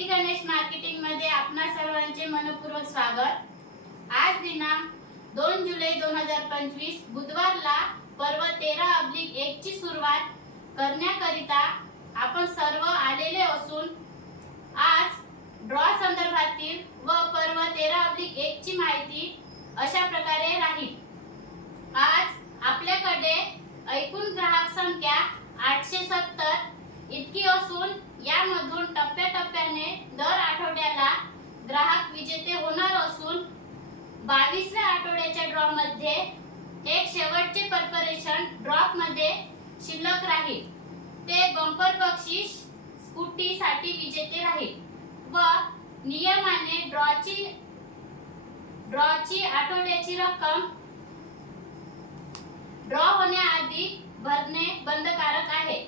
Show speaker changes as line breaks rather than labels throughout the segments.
श्री गणेश मार्केटिंगमध्ये आपणा सर्वांचे मनपूर्वक स्वागत. आज दिनांक दोन जुलै दोन हजार पंचवीस बुधवारला पर्व तेरा अब्लिक एक ची सुरुवात करण्याकरिता आपण सर्व आलेले असून आज ड्रॉ संदर्भातील व पर्व तेरा अब्लिक एक ची माहिती अशा प्रकारे राहील. आज आपल्याकडे ऐकून ग्राहक संख्या आठशे सत्तर इतकी असून यामधून टप्प्याटप्प्याने दर आठवड्याला ग्राहक विजेते होणार असून बावीसव्या आठवड्याच्या ड्रॉ मध्ये एक शेवटचे पर्परेशन ड्रॉपमध्ये शिल्लक राहील. ते बंपर बक्षीस स्कूटी साठी विजेते राहील व नियमाने ड्रॉची ड्रॉची आठवड्याची रक्कम ड्रॉ होण्याआधी भरणे बंधकारक आहे.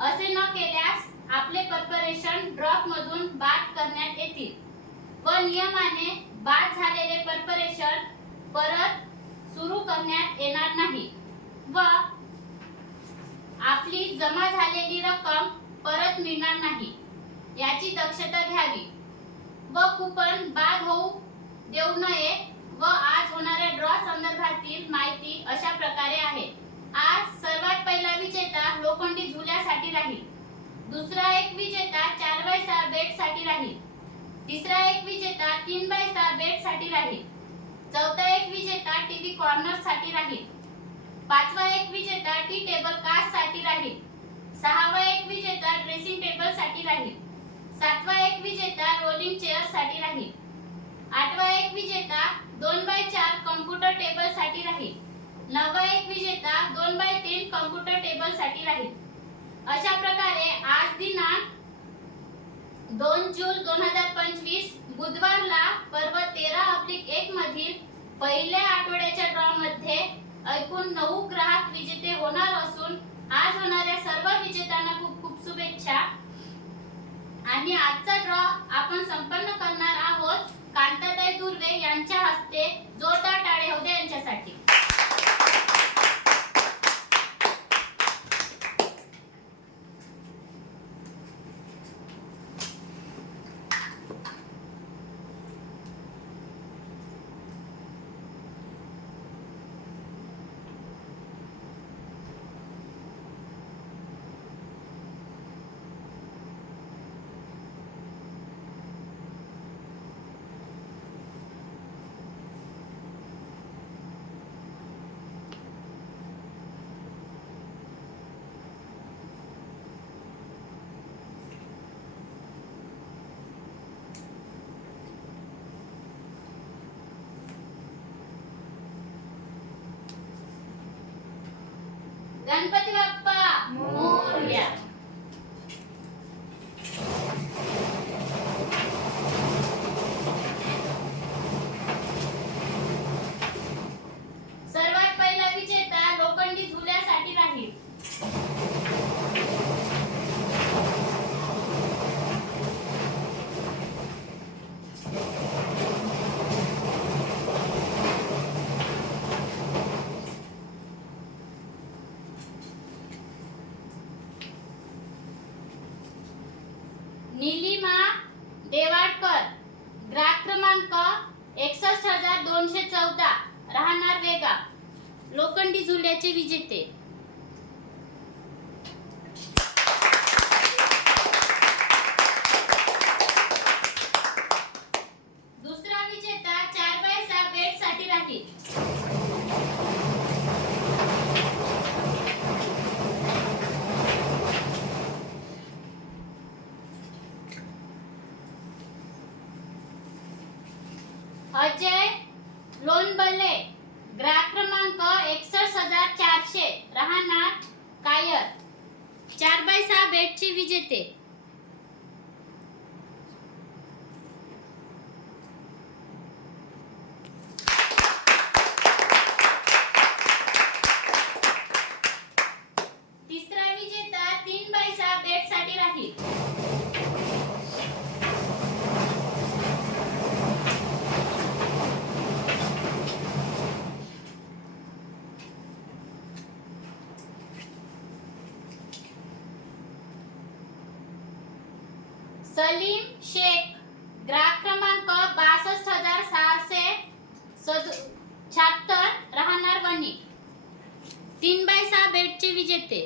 असे न केल्यास आपले पर्परेशन ड्रॉप मधून बाद करण्यात येतील. व नियमाने बाद झालेले पर्परेशन परत सुरू करण्यात येणार नाही. व आपली जमा झालेली रक्कम परत मिळणार नाही. याची दक्षता घ्यावी. व कुपन बाद होऊ देऊ नये व आज होणाऱ्या ड्रॉ संदर्भातील माहिती अशा प्रकारे आहे. आज सर्वात पहिला विजेता लोखंडी झुल्यासाठी राहील. दुसरा एक विजेता चार बाय सहा बेटसाठी राहील. तिसरा एक विजेता तीन बाय सहा बेटसाठी राहील. चौथा एक विजेता टीव्ही कॉर्नरसाठी राहील. पाचवा एक विजेता टी टेबल कास्टसाठी राहील. सहावा एक विजेता ड्रेसिंग टेबलसाठी राहील. सातवा एक विजेता रोलिंग चेअरसाठी राहील. आठवा एक विजेता दोन बाय चार कम्प्युटर टेबलसाठी राहील. नववा एक विजेता दोन बाय तीन कम्प्युटर टेबलसाठी राहील अशा प्रकारे आज दिनांक दोन जून दोन हजार पंचवीस बुधवारला पर्व तेरा अब्लिक एक मधील पहिल्या आठवड्याच्या ड्रॉ मध्ये एकूण नऊ ग्राहक विजेते होणार असून आज होणाऱ्या सर्व विजेत्यांना खूप खूप शुभेच्छा. आणि आजचा ड्रॉ आपण संपन्न करणार आहोत कांताताई दुर्वे यांच्या हस्ते जोरदार टाळे होते यांच्यासाठी. गणपती बाप्पा मोरया नीलिमा देवाडकर. ग्राहक क्रमांक एकसष्ट हजार दोनशे चौदा. राहणार वेगा. लोखंडी झुल्याचे विजेते दुसरा विजेता चार बाय सहा बेटसाठी राहील अजय लोणबले ग्राहक क्रमांक एकसष्ट हजार चारशे. राहणार कायर. चार बाय सहा बेटचे विजेते तिसरा विजेता तीन बाय सहा बेटसाठी राहील सलीम शेख ग्राहक क्रमांक बासष्ट हजार सहाशे सद शहात्तर राहणार वणी. तीन बाय सहा बेडचे विजेते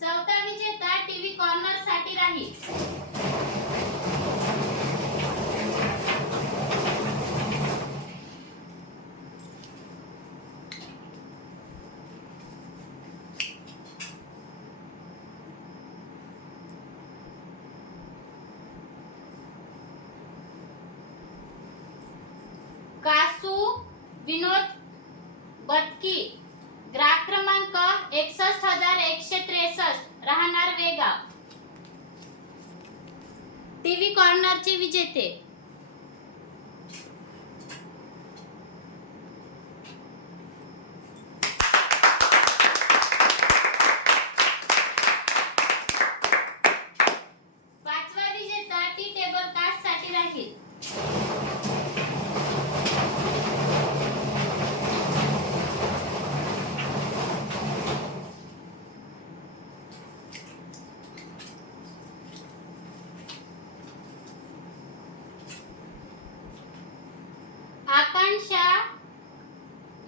चौथा विजेता टीव्ही कॉर्नरसाठी राहील कासू विनोद बदकी ग्राहक क्रमांक एकसष्ट हजार एकशे त्रेसष्ट. राहणार वेगाव. टीव्ही कॉर्नरचे विजेते पाचवा विजेता टी टेबल कास्टसाठी राहील आकांक्षा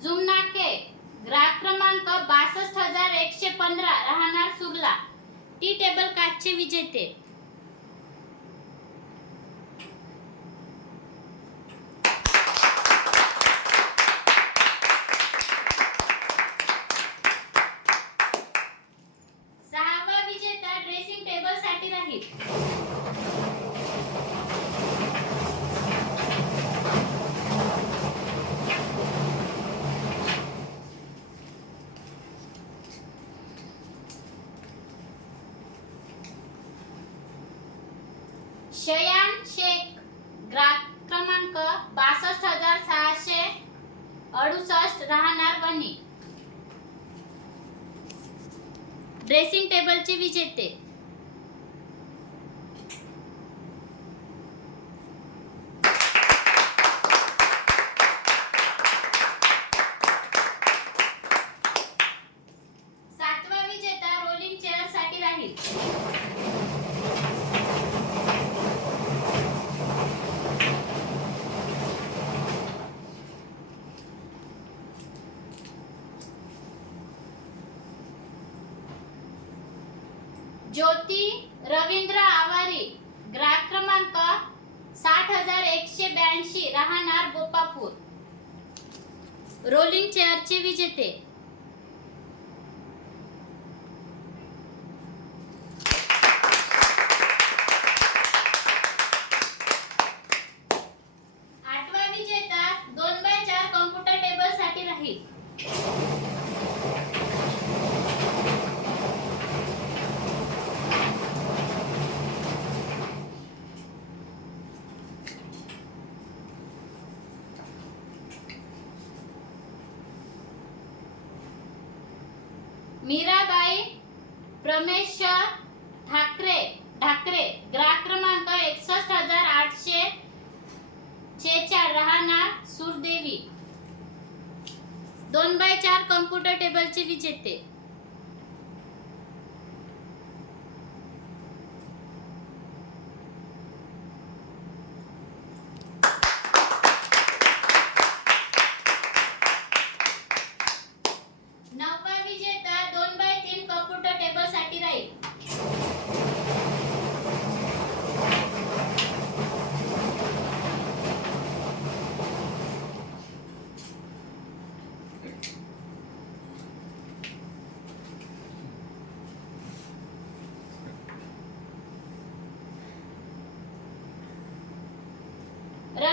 जुमनाके ग्राहक क्रमांक बासष्ट हजार एकशे पंधरा राहणार सुरला टी टेबल काचचे विजेते सहावा विजेता ड्रेसिंग टेबलसाठी राहील शयान शेख ग्राहक क्रमांक बासष्ट हजार सहाशे अडुसष्ट राहणार वणी ड्रेसिंग टेबलचे विजेते सातवा विजेता रोलिंग चेअरसाठी राहील ज्योती रवींद्र आवारी ग्राहक क्रमांक साठ हजार एकशे ब्याऐंशी राहणार गोपापूर. रोलिंग चेअरचे विजेते आठवा विजेता दोन बाय चार कॉम्प्युटर टेबलसाठी राहील मीराबाई प्रमेश्वर ठाकरे ठाकरे ग्राहक क्रमांक एकसष्ट हजार आठशे छेचाळ राहणार सुरदेवी. दोन बाय चार कम्प्युटर टेबलचे विजेता दोन बाय तीन कम्प्युटर टेबलसाठी राहील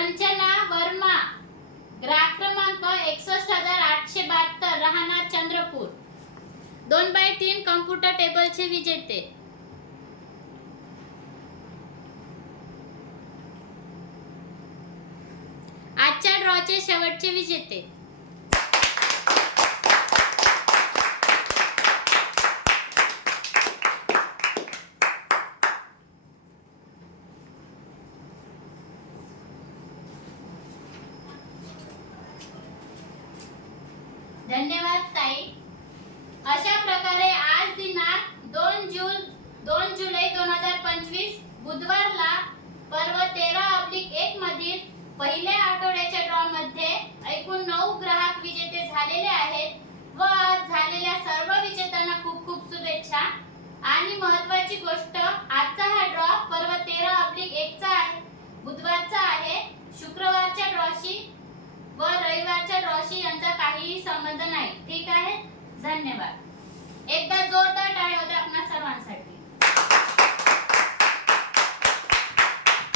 रंजना वर्मा. ग्राहक क्रमांक एकसष्ट हजार आठशे बहात्तर राहणार चंद्रपूर. दोन बाय तीन कम्प्युटर टेबलचे विजेते. आजच्या ड्रॉचे शेवटचे विजेते. धन्यवाद ताई. अशा प्रकारे आज दिनांक दोन जून दोन जुलै दोन हजार पंचवीस बुधवारला पर्व तेरा अब्लिक एक मधील पहिल्या आठवड्याच्या ड्रॉ मध्ये एकूण नऊ ग्राहक विजेते झालेले आहेत व आज झालेल्या सर्व विजेत्यांना खूप खूप शुभेच्छा. आणि महत्वाची गोष्ट आजचा हा ड्रॉ पर्व तेरा अब्लिक एक चा आहे बुधवारचा आहे शुक्रवारच्या ड्रॉशी व रविवारच्या ड्रॉशी यांचा काहीही संबंध नाही. ठीक आहे? धन्यवाद. एकदा जोरदार टाळ्या होत्या आपल्या सर्वांसाठी.